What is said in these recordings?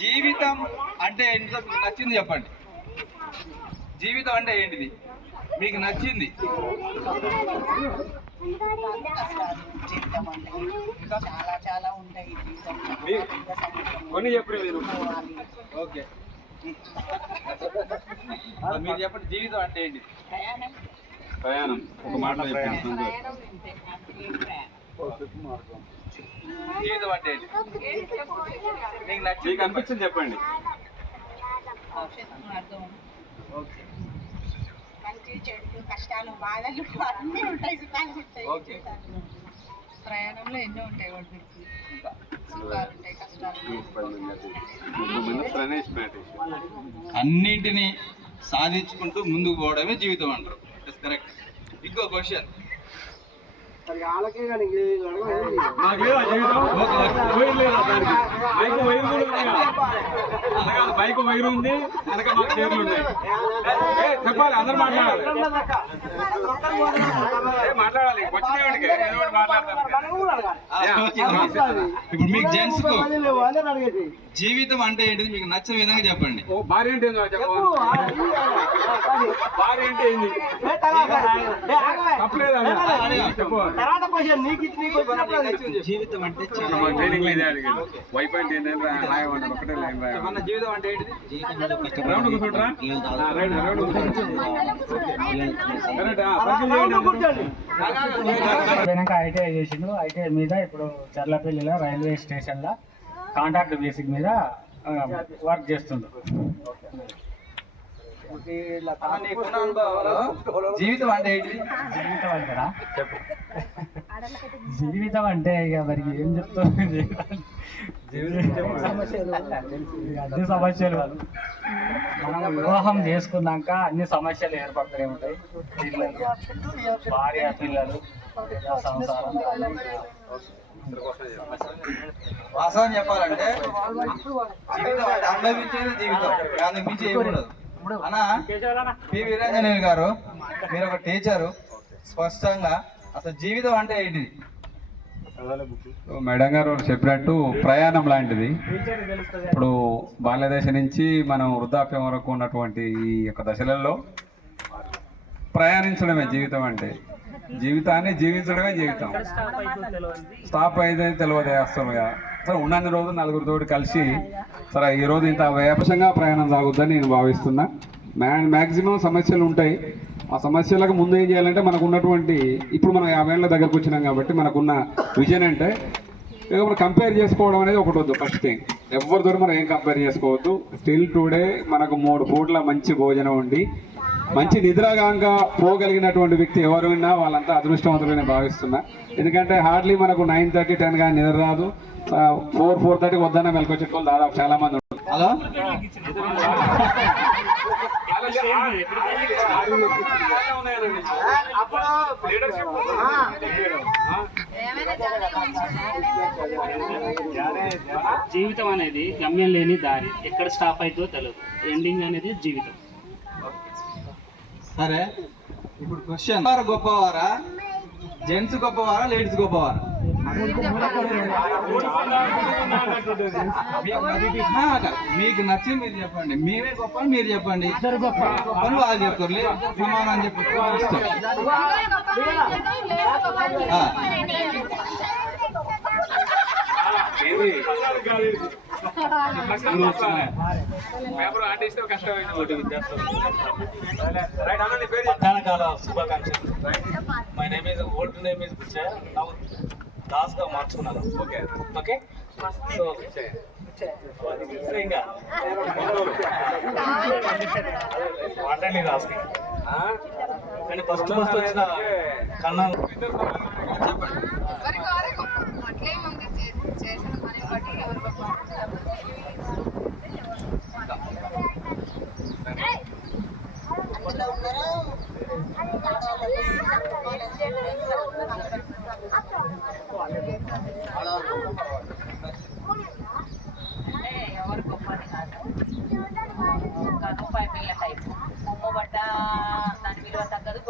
జీవితం అంటే ఏంటిదో మీకు నచ్చింది చెప్పండి. జీవితం అంటే ఏంటిది? మీకు నచ్చింది? చాలా చాలా ఉంటాయి కొన్ని చెప్పరు మీరు ఓకే మీరు చెప్పండి జీవితం అంటే ఏంటిది? ప్రయాణం. ప్రయాణం. ఒక మాటలో చెప్పండి జీవితం అంటే మీకు అనిపించింది చెప్పండి. మంచి చెడు కష్టాలు బాధలు అన్నీ ఉంటాయి సుఖాలు ఉంటాయి. ఓకే. ప్రయాణంలో ఎన్నో ఉంటాయి వాటికి అన్నింటినీ సాధించుకుంటూ ముందుకు పోవడమే జీవితం అంటారు. కరెక్ట్ ఇంకో క్వశ్చన్ నాకేదా జీవితం వైర్ లేదా దానికి బైక్ వైర్ కూడా ఉంది. అనగా బైక్ వైర్ ఉంది. వెనక మాకు చీరలు ఉన్నాయి. చెప్పాలి అందరు మాట్లాడాలి. ఏ, మాట్లాడాలి. వచ్చినవాడికి ఇప్పుడు మీకు జెంట్స్కు జీవితం అంటే ఏంటిది? మీకు నచ్చిన విధంగా చెప్పండి. ఓ భార్య అంటే ఏందో చెప్పు. భార్య అంటే ఏంది? తప్పలేదా చెప్పు. జీవితం అంటే ట్రైనింగ్ వైఫ్ అంటే ఏంటంటే రాయమన్నారు ఒకటే లైన్ రాయమన్నారు మన జీవితం అంటే ఏంటిది? రౌండ్ రైట్ రౌండ్ కూర్చోండి. వెనక ఐటీఐ చేసిండు. ఐటీఐ మీద ఇప్పుడు చర్లపల్లిలో రైల్వే స్టేషన్లో కాంట్రాక్ట్ బేసిక్ మీద వర్క్ చేస్తుండు. అన్న, నీకున్న అనుభవంలో జీవితం అంటే జీవితం అంటారా? జీవితం అంటే ఇక మరి ఏం చెప్తాం అన్ని సమస్యలు మనం వివాహం చేసుకున్నాక అన్ని సమస్యలు ఏర్పడుతూనే ఉంటాయి పిల్లలు భార్య పిల్లలు సంసారం వాస్తవం చెప్పాలంటే జీవితం అంటే అనుభవించేది జీవితం దానికి మించి ఏమి ఉండదు అన్న పి వీరాంజనేయులు గారు మీరు ఒక టీచరు స్పష్టంగా అసలు జీవితం అంటే ఏంటిది? మేడం గారు చెప్పినట్టు ప్రయాణం లాంటిది. ఇప్పుడు బాల్యదశ నుంచి మనం వృద్ధాప్యం వరకు ఉన్నటువంటి ఈ యొక్క దశలలో ప్రయాణించడమే జీవితం అంటే. జీవితాన్ని జీవించడమే జీవితం. స్టాప్ అయితే తెలియదు అసలుగా సరే ఉన్నన్ని రోజులు నలుగురితోటి కలిసి సరే ఈ రోజు ఇంత వేపసంగా ప్రయాణం సాగుద్దని నేను భావిస్తున్నా. మ్యా మ్యాక్సిమం సమస్యలు ఉంటాయి. ఆ సమస్యలకు ముందు ఏం చేయాలంటే మనకు ఉన్నటువంటి ఇప్పుడు మనం యాభై ఏళ్ళ దగ్గరకు వచ్చినాం కాబట్టి మనకున్న విజన్ అంటే ఇక మనం కంపేర్ చేసుకోవడం అనేది ఒకటి వద్దు ఫస్ట్ థింగ్ ఎవరితో మనం ఏం కంపేర్ చేసుకోవద్దు. స్టిల్ టుడే మనకు మూడు పూట్ల మంచి భోజనం ఉండి మంచి నిద్రాగాంగా పోగలిగినటువంటి వ్యక్తి ఎవరు ఉన్నా వాళ్ళంతా అదృష్టవంతులని భావిస్తున్నా. ఎందుకంటే హార్డ్లీ మనకు నైన్ థర్టీ టెన్గా నిద్ర రాదు. ఫోర్ ఫోర్ థర్టీ వద్దన్న మెలకొచ్చే వాళ్ళు దాదాపు చాలా మంది ఉంటారు హలో జీవితం అనేది గమ్యం లేని దారి. ఎక్కడ స్టాప్ అవుతుందో తెలియదు ఎండింగ్ అనేది జీవితం. సరే. ఇప్పుడు క్వశ్చన్ వారు గొప్పవారా? జెంట్స్ గొప్పవారా? లేడీస్ గొప్పవారా. మీకు నచ్చి మీరు చెప్పండి. మేమే గొప్ప మీరు చెప్పండి. గొప్ప అని వాళ్ళు చెప్తారు లేదు సమానం అని చెప్పి. మధ్యాహ్నకాల శుభాకాంక్షలు. My name is old name is now దాస్గా మార్చుకున్నాను. ఓకే? ఓకే? సో ఇంకా? కానీ ఫస్ట్ ఫస్ట్ వచ్చిన కన్నా ఎవరి కారే గొప్ప అట్లేముంది చే- చేసిన పని బట్టి ఎవరు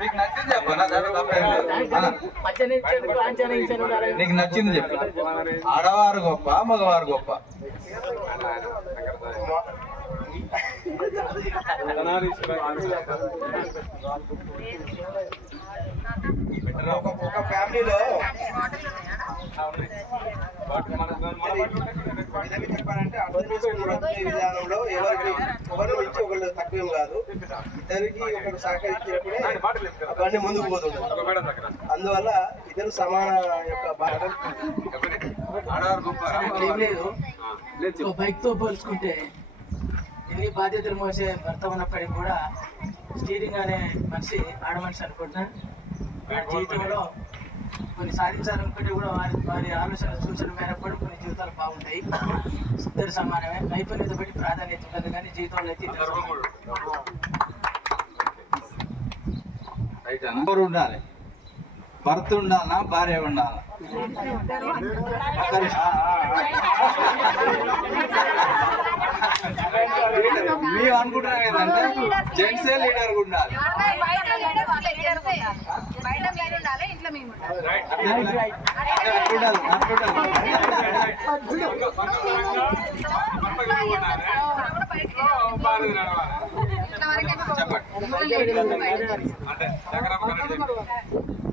మీకు నచ్చింది చెప్పు నా దాంట్లో తప్పేం లేదు. అన్న, నీకు నచ్చింది చెప్పు. ఆడవారు గొప్ప మగవారు గొప్ప. ఒక ఒక ఫ్యామిలీలో చెప్పాలంటే అర్థం చేసుకుని విధానంలో ఎవరికి ఒకరు ఇద్దరికి ఒకరు సహకరించినప్పుడే అవన్నీ ముందుకు పోతుంటారు మేడం దగ్గర. అందువల్ల ఇద్దరు సమాన యొక్క లేదు. బైక్తో పోల్చుకుంటే ఎన్ని బాధ్యతలు మోసే భర్త ఉన్నప్పటికీ కూడా స్టీరింగ్ అనే మనిషి ఆడ మనిషి అనుకుంటా వారి జీవితంలో కొన్ని సాధించాలనుకుంటే కూడా వారి వారి ఆలోచన సూచన మేరకు కూడా కొన్ని జీవితాలు బాగుంటాయి. ఇద్దరు సమానమే. నైపుణ్యత బట్టి ప్రాధాన్యత ఉండదు కానీ జీవితంలో అయితే. ఎవరు ఉండాలి భర్త ఉండాలనా భార్య ఉండాలా ఒక్క నిమిషం. మేము అనుకుంటున్నాం ఏంటంటే జెంట్సే లీడర్ ఉండాలి బయట లీడర్స్ లీడర్స్ బయట మీరు ఉండాలి ఇంట్లో మేము ఉండాలి అక్కడ ఉండాలి, అక్కడ ఉండాలి. కూడా బయటికి ఇట్లా వరకే చెప్పండి బయట అంటే దగ్గర